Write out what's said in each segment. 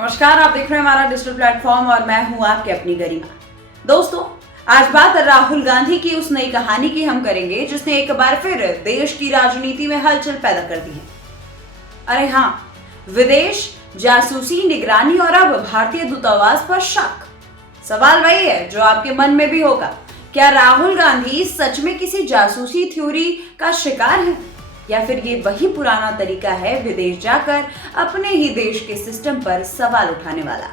नमस्कार, आप देख रहे हैं हमारा डिजिटल प्लेटफॉर्म और मैं हूं आपके अपनी गरिमा। दोस्तों, आज बात राहुल गांधी की उस नई कहानी की हम करेंगे जिसने एक बार फिर देश की राजनीति में हलचल पैदा कर दी है। अरे हाँ, विदेश जासूसी, निगरानी और अब भारतीय दूतावास पर शक। सवाल वही है जो आपके मन में भी होगा, क्या राहुल गांधी सच में किसी जासूसी थ्योरी का शिकार है या फिर ये वही पुराना तरीका है विदेश जाकर अपने ही देश के सिस्टम पर सवाल उठाने वाला।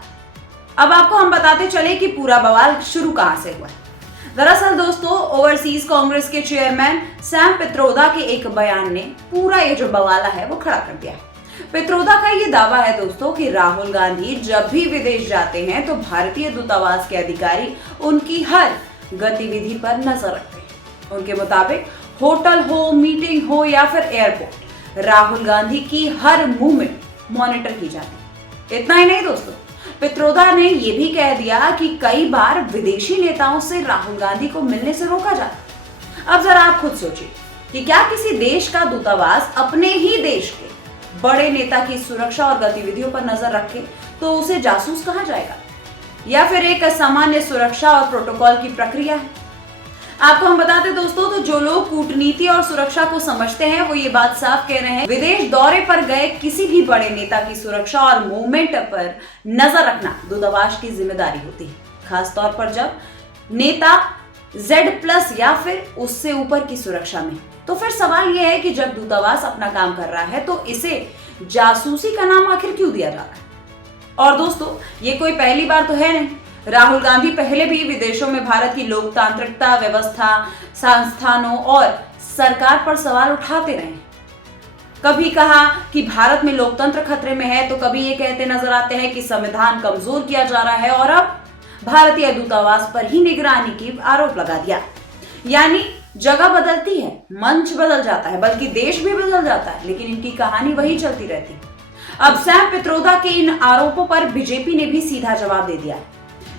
अब आपको हम बताते चले कि पूरा बवाल शुरू कहां से हुआ है। दरअसल दोस्तों, ओवरसीज कांग्रेस के चेयरमैन सैम पित्रोदा के एक बयान ने पूरा ये जो बवाला है वो खड़ा कर दिया है। पित्रोदा का ये दावा है दोस्तों कि राहुल गांधी जब भी विदेश जाते हैं तो भारतीय दूतावास के अधिकारी उनकी हर गतिविधि पर नजर रखते हैं। उनके मुताबिक होटल हो, मीटिंग हो या फिर एयरपोर्ट, राहुल गांधी की हर मूवमेंट मॉनिटर की जाती है। इतना ही नहीं दोस्तों, पित्रोदा ने यह भी कह दिया कि कई बार विदेशी नेताओं से राहुल गांधी को मिलने से रोका जाता। अब जरा आप खुद सोचिए कि क्या किसी देश का दूतावास अपने ही देश के बड़े नेता की सुरक्षा और गतिविधियों पर नजर रखे तो उसे जासूस कहा जाएगा या फिर एक सामान्य सुरक्षा और प्रोटोकॉल की प्रक्रिया है? आपको हम बताते दोस्तों, तो जो लोग कूटनीति और सुरक्षा को समझते हैं वो ये बात साफ कह रहे हैं, विदेश दौरे पर गए किसी भी बड़े नेता की सुरक्षा और मूवमेंट पर नजर रखना दूतावास की जिम्मेदारी होती है, खासतौर पर जब नेता Z+ या फिर उससे ऊपर की सुरक्षा में। तो फिर सवाल यह है कि जब दूतावास अपना काम कर रहा है तो इसे जासूसी का नाम आखिर क्यों दिया जा रहा है? और दोस्तों, ये कोई पहली बार तो है नहीं। राहुल गांधी पहले भी विदेशों में भारत की लोकतांत्रिकता, व्यवस्था, संस्थानों और सरकार पर सवाल उठाते रहे। कभी कहा कि भारत में लोकतंत्र खतरे में है, तो कभी ये कहते नजर आते हैं कि संविधान कमजोर किया जा रहा है, और अब भारतीय दूतावास पर ही निगरानी की आरोप लगा दिया। यानी जगह बदलती है, मंच बदल जाता है, बल्कि देश भी बदल जाता है, लेकिन इनकी कहानी वही चलती रहती है। अब सैम पित्रोदा के इन आरोपों पर बीजेपी ने भी सीधा जवाब दे दिया है।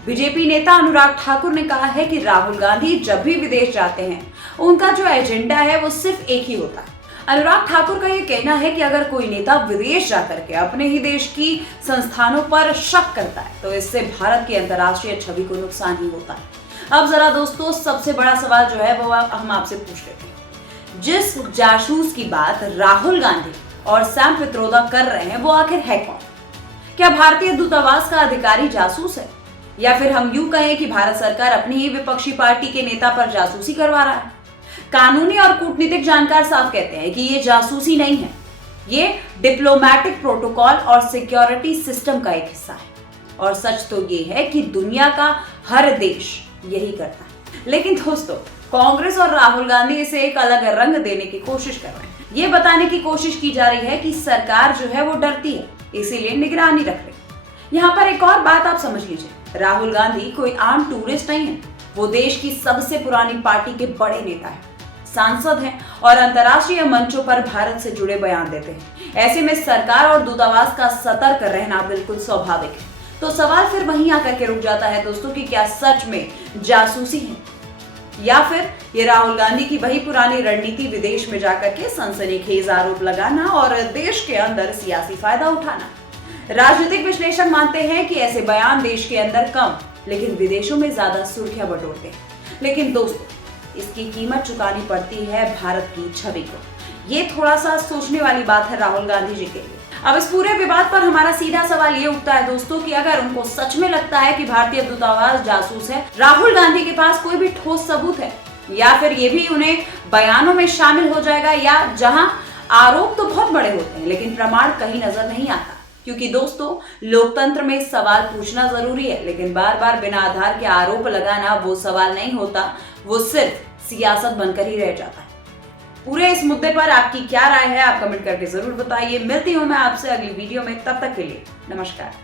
बीजेपी नेता अनुराग ठाकुर ने कहा है कि राहुल गांधी जब भी विदेश जाते हैं उनका जो एजेंडा है वो सिर्फ एक ही होता है। अनुराग ठाकुर का ये कहना है कि अगर कोई नेता विदेश जाकर के अपने ही देश की संस्थानों पर शक करता है तो इससे भारत की अंतर्राष्ट्रीय छवि को नुकसान ही होता है। अब जरा दोस्तों, सबसे बड़ा सवाल जो है वो हम आपसे पूछ लेते हैं, जिस जासूस की बात राहुल गांधी और सैम पित्रोदा कर रहे हैं वो आखिर है कौन? क्या भारतीय दूतावास का अधिकारी जासूस है, या फिर हम यूं कहें कि भारत सरकार अपनी ही विपक्षी पार्टी के नेता पर जासूसी करवा रहा है? कानूनी और कूटनीतिक जानकार साफ कहते हैं कि ये जासूसी नहीं है, ये डिप्लोमैटिक प्रोटोकॉल और सिक्योरिटी सिस्टम का एक हिस्सा है। और सच तो ये है कि दुनिया का हर देश यही करता है। लेकिन दोस्तों, कांग्रेस और राहुल गांधी इसे एक अलग रंग देने की कोशिश कर रहे हैं। ये बताने की कोशिश की जा रही है कि सरकार जो है वो डरती है, इसीलिए निगरानी रख रही है। यहाँ पर एक और बात आप समझ लीजिए, राहुल गांधी कोई आम टूरिस्ट नहीं है, वो देश की सबसे पुरानी पार्टी के बड़े नेता हैं, सांसद हैं और अंतर्राष्ट्रीय मंचों पर भारत से जुड़े बयान देते हैं। ऐसे में सरकार और दूतावास का सतर्क रहना बिल्कुल स्वाभाविक है। तो सवाल फिर वहीं आकर के रुक जाता है दोस्तों कि क्या सच में जासूसी है या फिर ये राहुल गांधी की वही पुरानी रणनीति, विदेश में जाकर के सनसनीखेज आरोप लगाना और देश के अंदर सियासी फायदा उठाना। राजनीतिक विश्लेषक मानते हैं कि ऐसे बयान देश के अंदर कम लेकिन विदेशों में ज्यादा सुर्खियां बटोरते हैं। लेकिन दोस्तों, इसकी कीमत चुकानी पड़ती है भारत की छवि को। ये थोड़ा सा सोचने वाली बात है राहुल गांधी जी के लिए। अब इस पूरे विवाद पर हमारा सीधा सवाल ये उठता है दोस्तों कि अगर उनको सच में लगता है कि भारतीय दूतावास जासूस है, राहुल गांधी के पास कोई भी ठोस सबूत है, या फिर ये भी उन्हें बयानों में शामिल हो जाएगा, या जहां आरोप तो बहुत बड़े होते हैं लेकिन प्रमाण कहीं नजर नहीं आता। क्योंकि दोस्तों, लोकतंत्र में सवाल पूछना जरूरी है, लेकिन बार बार बिना आधार के आरोप लगाना वो सवाल नहीं होता, वो सिर्फ सियासत बनकर ही रह जाता है। पूरे इस मुद्दे पर आपकी क्या राय है, आप कमेंट करके जरूर बताइए। मिलती हूं मैं आपसे अगली वीडियो में, तब तक के लिए नमस्कार।